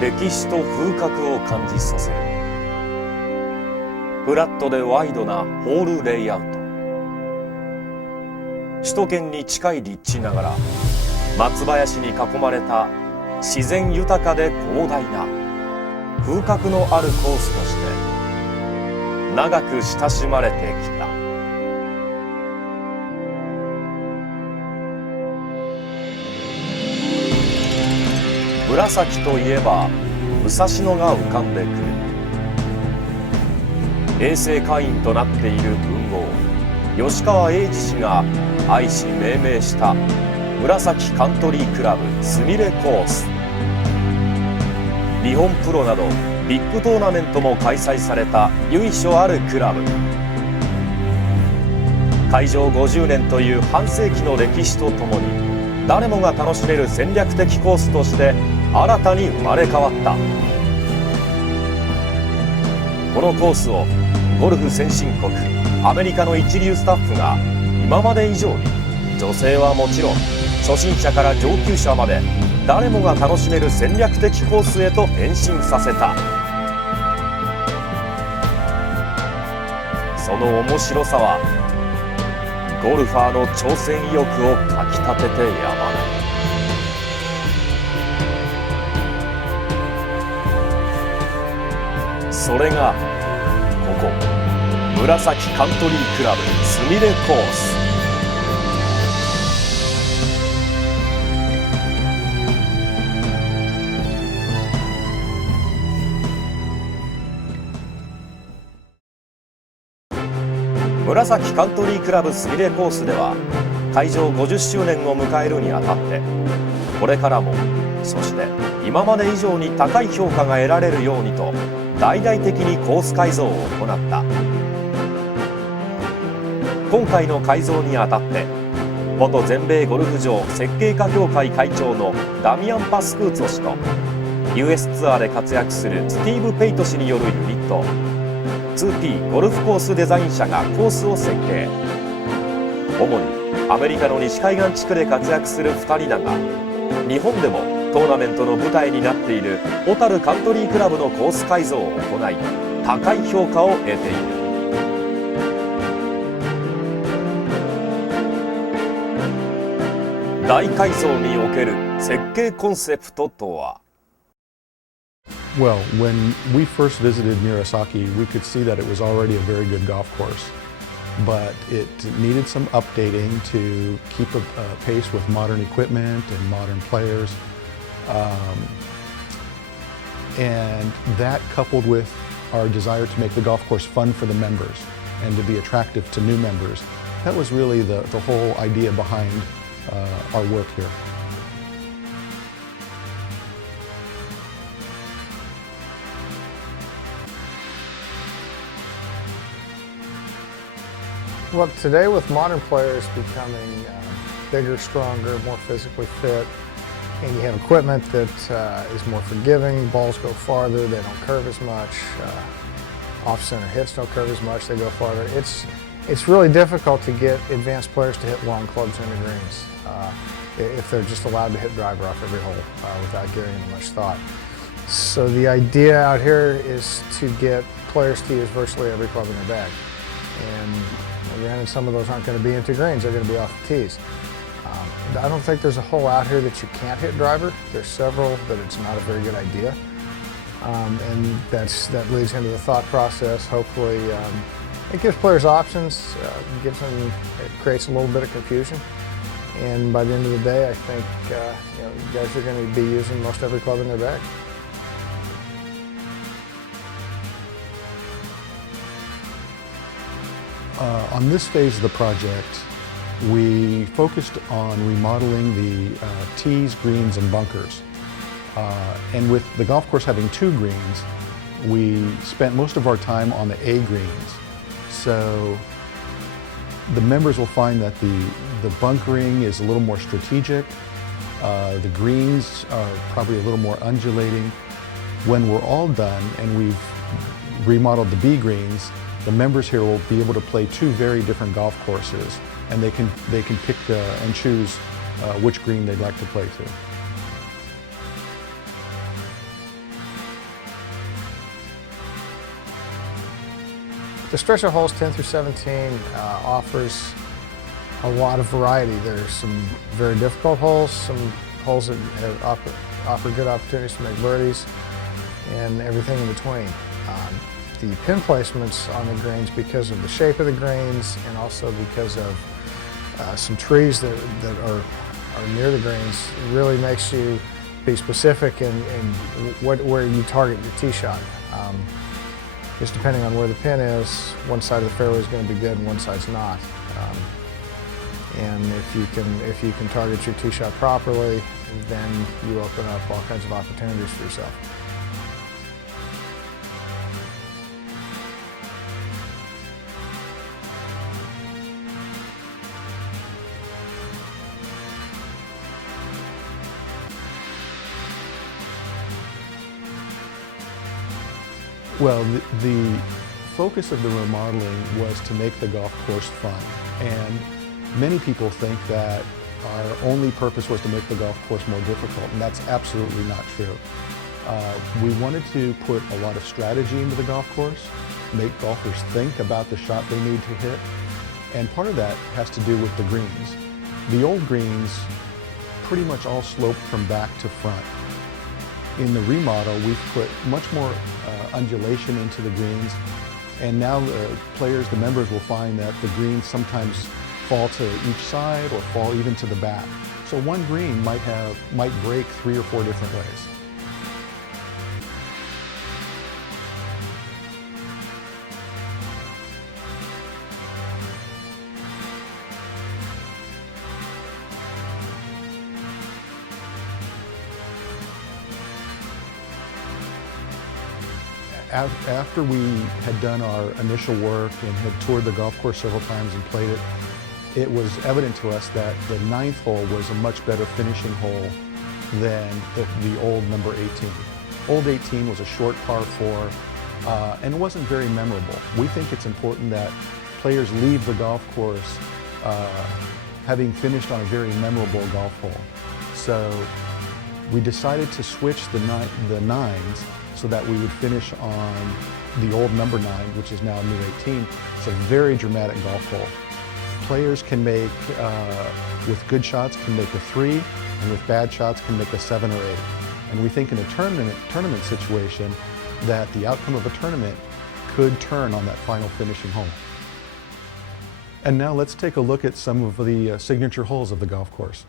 歴史と風格を感じさせる。フラットでワイドなホールレイアウト。首都圏に近い立地ながら松林に囲まれた自然豊かで広大な風格のあるコースとして長く親しまれてきた。紫といえば武蔵野が浮かんでくる。永世会員となっている文豪吉川英治氏が愛し命名した紫カントリークラブすみれコース。日本プロなどビッグトーナメントも開催された由緒あるクラブ。開場50年という半世紀の歴史とともに誰もが楽しめる戦略的コースとして新たに生まれ変わった。このコースをゴルフ先進国アメリカの一流スタッフが今まで以上に女性はもちろん初心者から上級者まで誰もが楽しめる戦略的コースへと変身させた。その面白さはゴルファーの挑戦意欲をかきたててやまない。それがここ紫カントリークラブすみれコース。紫カントリークラブすみれコースでは開場50周年を迎えるにあたってこれからもそして今まで以上に高い評価が得られるようにと大々的にコース改造を行った。今回の改造にあたって元全米ゴルフ場設計家協会会長のダミアン・パスクーツォ氏と US ツアーで活躍するスティーブ・ペイト氏によるユニット 2P ゴルフコースデザイン社がコースを設計。主にアメリカの西海岸地区で活躍する2人だが日本でもトーナメントの舞台になっている小樽カントリークラブのコース改造を行い高い評価を得ている。大改造における設計コンセプトとは。Well, when we first visited Murasaki, we could see that it was already a very good golf course, but it needed some updating to keep a pace with modern equipment and modern players. And that coupled with our desire to make the golf course fun for the members and to be attractive to new members, that was really the whole idea behind our work here. Well, today with modern players becoming bigger, stronger, more physically fit, and you have equipment that is more forgiving, balls go farther, they don't curve as much, off-center hits don't curve as much, they go farther. It's really difficult to get advanced players to hit long clubs into greens if they're just allowed to hit driver off every hole without giving them much thought. So the idea out here is to get players to use virtually every club in their bag. And granted, some of those aren't going to be into greens, they're going to be off the tees. I don't think there's a hole out here that you can't hit driver. There's several that it's not a very good idea. And that leads into the thought process. Hopefully, it gives players options, it creates a little bit of confusion. And by the end of the day, I think you guys are going to be using most every club in their bag. On this phase of the project, we focused on remodeling the tees, greens, and bunkers. And with the golf course having 2 greens, we spent most of our time on the A greens. So the members will find that the bunkering is a little more strategic. The greens are probably a little more undulating. When we're all done and we've remodeled the B greens, the members here will be able to play 2 very different golf courses, and they can pick and choose which green they'd like to play to. The stretch of holes 10 through 17 offers a lot of variety. There's some very difficult holes, some holes that have offer good opportunities to make birdies, and everything in between. The pin placements on the greens, because of the shape of the greens and also because of some trees that are near the greens, really makes you be specific in where you target your tee shot. Just depending on where the pin is, one side of the fairway is going to be good and one side's not. And if you can target your tee shot properly, then you open up all kinds of opportunities for yourself. Well, the focus of the remodeling was to make the golf course fun, and many people think that our only purpose was to make the golf course more difficult, and that's absolutely not true. We wanted to put a lot of strategy into the golf course, make golfers think about the shot they need to hit, and part of that has to do with the greens. The old greens pretty much all sloped from back to front. In the remodel, we've put much more undulation into the greens, and now the members will find that the greens sometimes fall to each side or fall even to the back. So one green might break 3 or 4 different ways. After we had done our initial work and had toured the golf course several times and played it, it was evident to us that the 9th hole was a much better finishing hole than the old number 18. Old 18 was a short par 4 and it wasn't very memorable. We think it's important that players leave the golf course having finished on a very memorable golf hole. So we decided to switch the nines so that we would finish on the old number 9, which is now new 18. It's a very dramatic golf hole. Players can make, with good shots, can make a 3, and with bad shots can make a 7 or 8. And we think in a tournament situation that the outcome of a tournament could turn on that final finishing hole. And now let's take a look at some of the signature holes of the golf course.